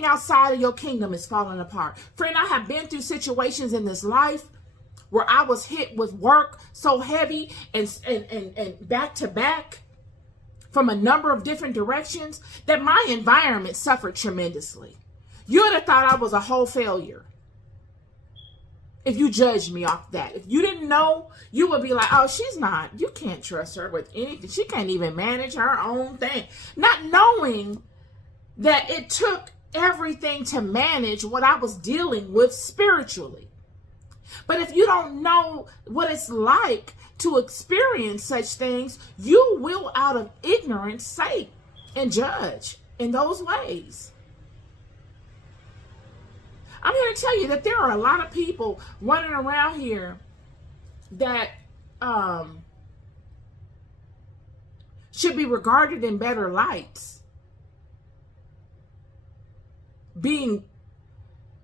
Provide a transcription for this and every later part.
Everything outside of your kingdom is falling apart. Friend, I have been through situations in this life where I was hit with work so heavy and back to back from a number of different directions that my environment suffered tremendously. You would have thought I was a whole failure if you judged me off that. If you didn't know, you would be like, oh, she's not. You can't trust her with anything. She can't even manage her own thing. Not knowing that it took everything to manage what I was dealing with spiritually. But if you don't know what it's like to experience such things, you will out of ignorance say and judge in those ways. I'm here to tell you that there are a lot of people running around here that should be regarded in better lights, being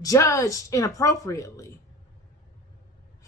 judged inappropriately.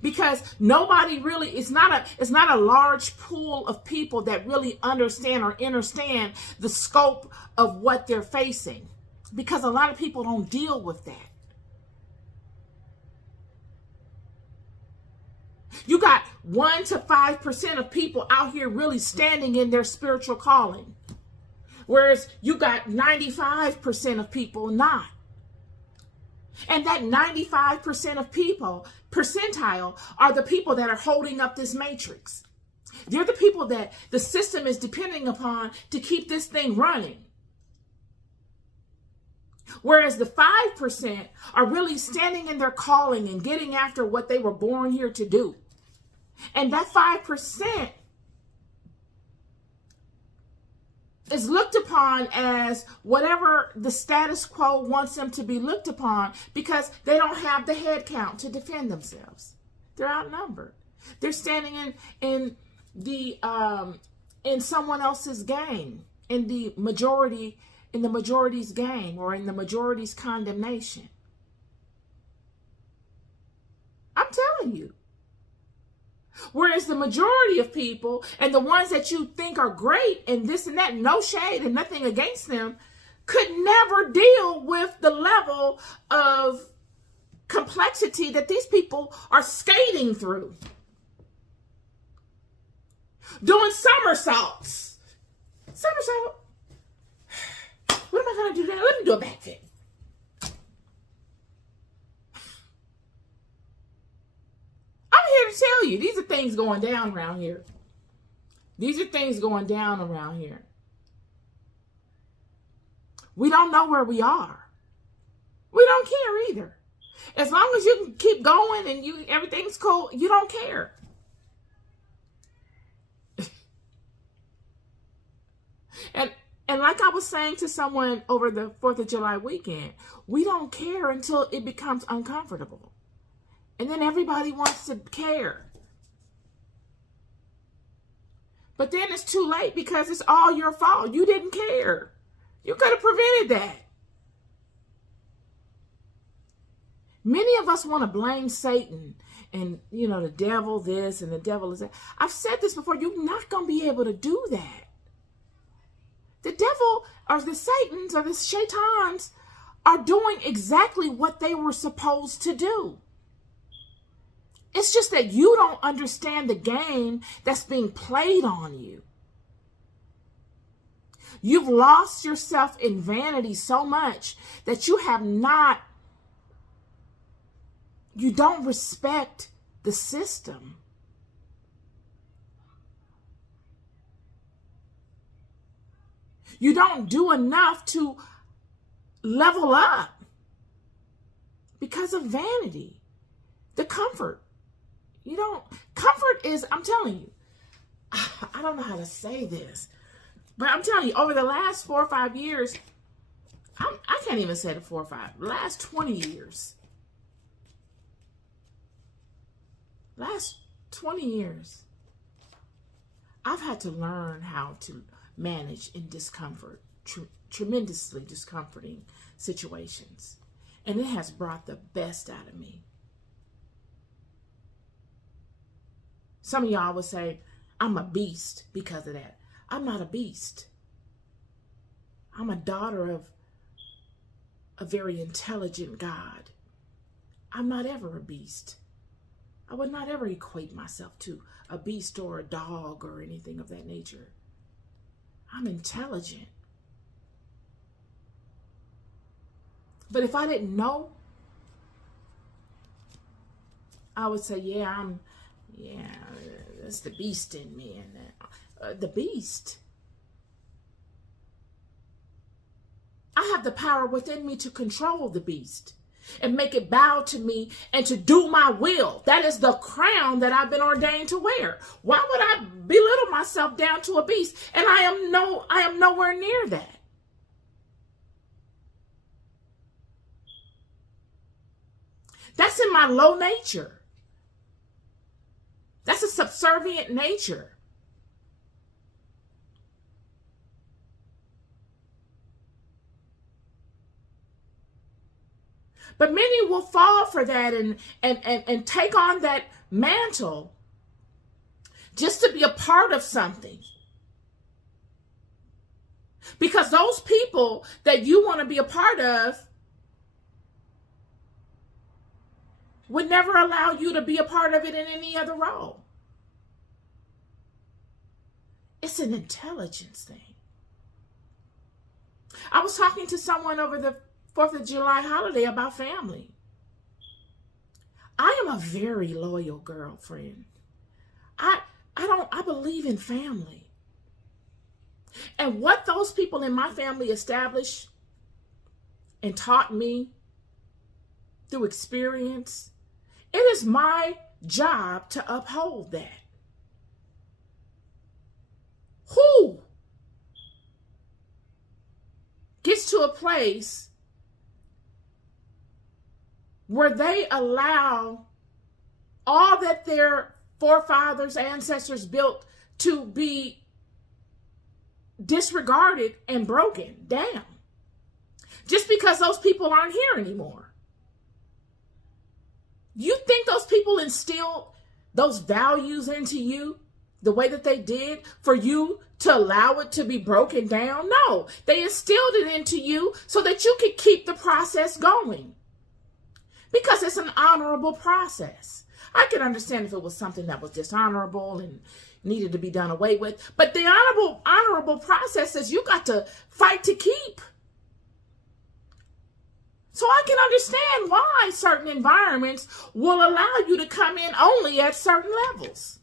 Because nobody really, it's not a large pool of people that really understand or understand the scope of what they're facing. Because a lot of people don't deal with that. You got 1 to 5% of people out here really standing in their spiritual calling. Whereas you got 95% of people not. And that 95% of people, percentile, are the people that are holding up this matrix. They're the people that the system is depending upon to keep this thing running. Whereas the 5% are really standing in their calling and getting after what they were born here to do. And that 5% is looked upon as whatever the status quo wants them to be looked upon, because they don't have the head count to defend themselves. They're outnumbered. They're standing in someone else's game, in the majority's game, or in the majority's condemnation. I'm telling you. Whereas the majority of people, and the ones that you think are great and this and that, no shade and nothing against them, could never deal with the level of complexity that these people are skating through. Doing somersaults. Somersault. What am I going to do now? Let me do a backflip. I'm here to tell you, these are things going down around here. These are things going down around here. We don't know where we are. We don't care either. As long as you can keep going and everything's cool, you don't care. And like I was saying to someone over the 4th of July weekend, we don't care until it becomes uncomfortable. And then everybody wants to care. But then it's too late because it's all your fault. You didn't care. You could have prevented that. Many of us want to blame Satan and, the devil this and the devil is that. I've said this before. You're not going to be able to do that. The devil or the Satans or the Shaitans are doing exactly what they were supposed to do. It's just that you don't understand the game that's being played on you. You've lost yourself in vanity so much that you don't respect the system. You don't do enough to level up because of vanity. The comfort. Comfort is, I'm telling you, I don't know how to say this, but I'm telling you, over the last 4 or 5 years, I can't even say the 4 or 5, last 20 years, I've had to learn how to manage in discomfort, tremendously discomforting situations. And it has brought the best out of me. Some of y'all would say, I'm a beast because of that. I'm not a beast. I'm a daughter of a very intelligent God. I'm not ever a beast. I would not ever equate myself to a beast or a dog or anything of that nature. I'm intelligent. But if I didn't know, I would say, yeah, that's the beast in me. And the beast. I have the power within me to control the beast and make it bow to me and to do my will. That is the crown that I've been ordained to wear. Why would I belittle myself down to a beast? And I am nowhere near that. That's in my low nature. That's a subservient nature. But many will fall for that and take on that mantle just to be a part of something. Because those people that you want to be a part of would never allow you to be a part of it in any other role. It's an intelligence thing. I was talking to someone over the 4th of July holiday about family. I am a very loyal girlfriend. I believe in family. And what those people in my family established and taught me through experience, it is my job to uphold that. Who gets to a place where they allow all that their forefathers, ancestors built to be disregarded and broken down just because those people aren't here anymore? You think those people instilled those values into you the way that they did for you to allow it to be broken down? No, they instilled it into you so that you could keep the process going. Because it's an honorable process. I could understand if it was something that was dishonorable and needed to be done away with. But the honorable process is you got to fight to keep. So I can understand why certain environments will allow you to come in only at certain levels.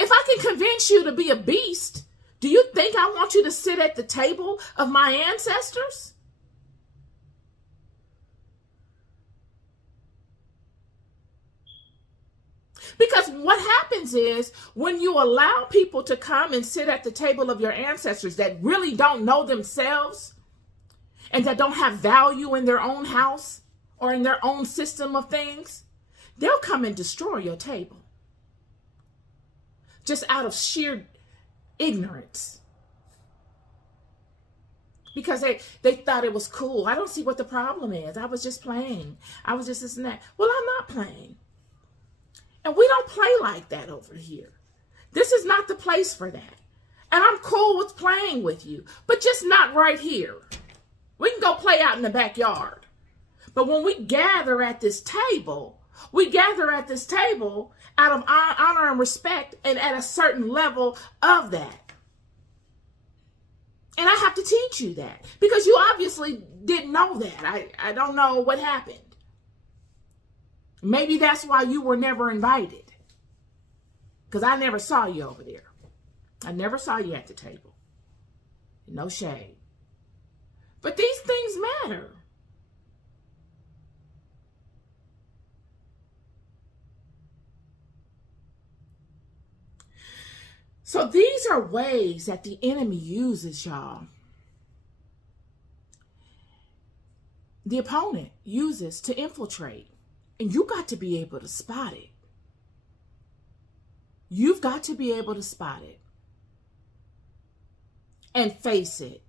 If I can convince you to be a beast, do you think I want you to sit at the table of my ancestors? Because what happens is when you allow people to come and sit at the table of your ancestors that really don't know themselves and that don't have value in their own house or in their own system of things, they'll come and destroy your table just out of sheer ignorance. Because they thought it was cool. I don't see what the problem is. I was just playing. I was just this and that. Well, I'm not playing. And we don't play like that over here. This is not the place for that. And I'm cool with playing with you, but just not right here. We can go play out in the backyard. But when we gather at this table, we gather at this table out of honor and respect and at a certain level of that. And I have to teach you that because you obviously didn't know that. I don't know what happened. Maybe that's why you were never invited. Because I never saw you over there. I never saw you at the table. No shade. But these things matter. So these are ways that the enemy uses, y'all. The opponent uses to infiltrate. And you got to be able to spot it. You've got to be able to spot it and face it.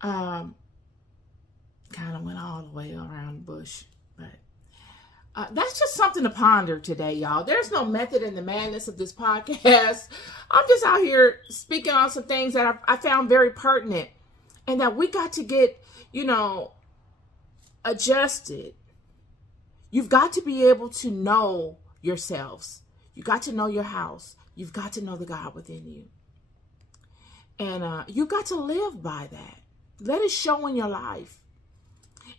Kind of went all the way around the bush, but That's just something to ponder today, y'all. There's no method in the madness of this podcast. I'm just out here speaking on some things that I found very pertinent, and that we got to get, adjusted. You've got to be able to know yourselves. You got to know your house. You've got to know the God within you. And you got to live by that. Let it show in your life.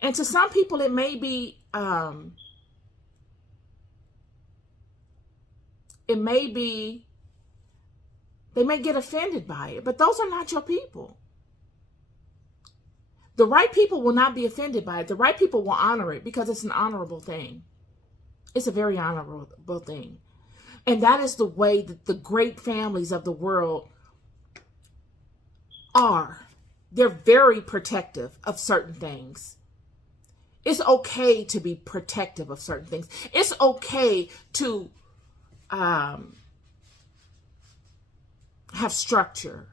And to some people, it may be, they may get offended by it, but those are not your people. The right people will not be offended by it. The right people will honor it because it's an honorable thing. It's a very honorable thing. And that is the way that the great families of the world are. They're very protective of certain things. It's okay to be protective of certain things. It's okay to have structure.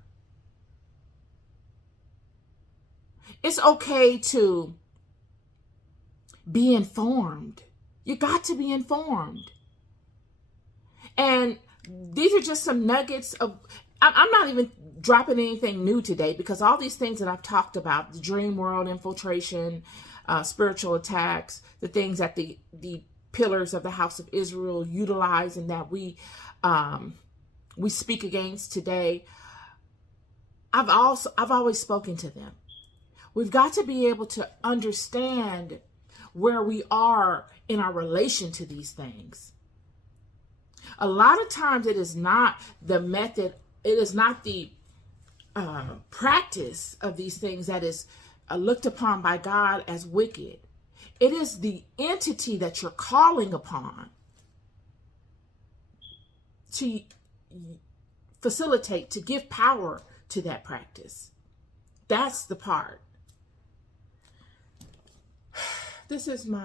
It's okay to be informed. You got to be informed. And these are just some nuggets of, I'm not even dropping anything new today, because all these things that I've talked about, the dream world infiltration, spiritual attacks, the things that the pillars of the house of Israel utilize and that we speak against today, I've always spoken to them. We've got to be able to understand where we are in our relation to these things. A lot of times it is not the method, it is not the practice of these things that is looked upon by God as wicked. It is the entity that you're calling upon to facilitate, to give power to that practice. That's the part. This is my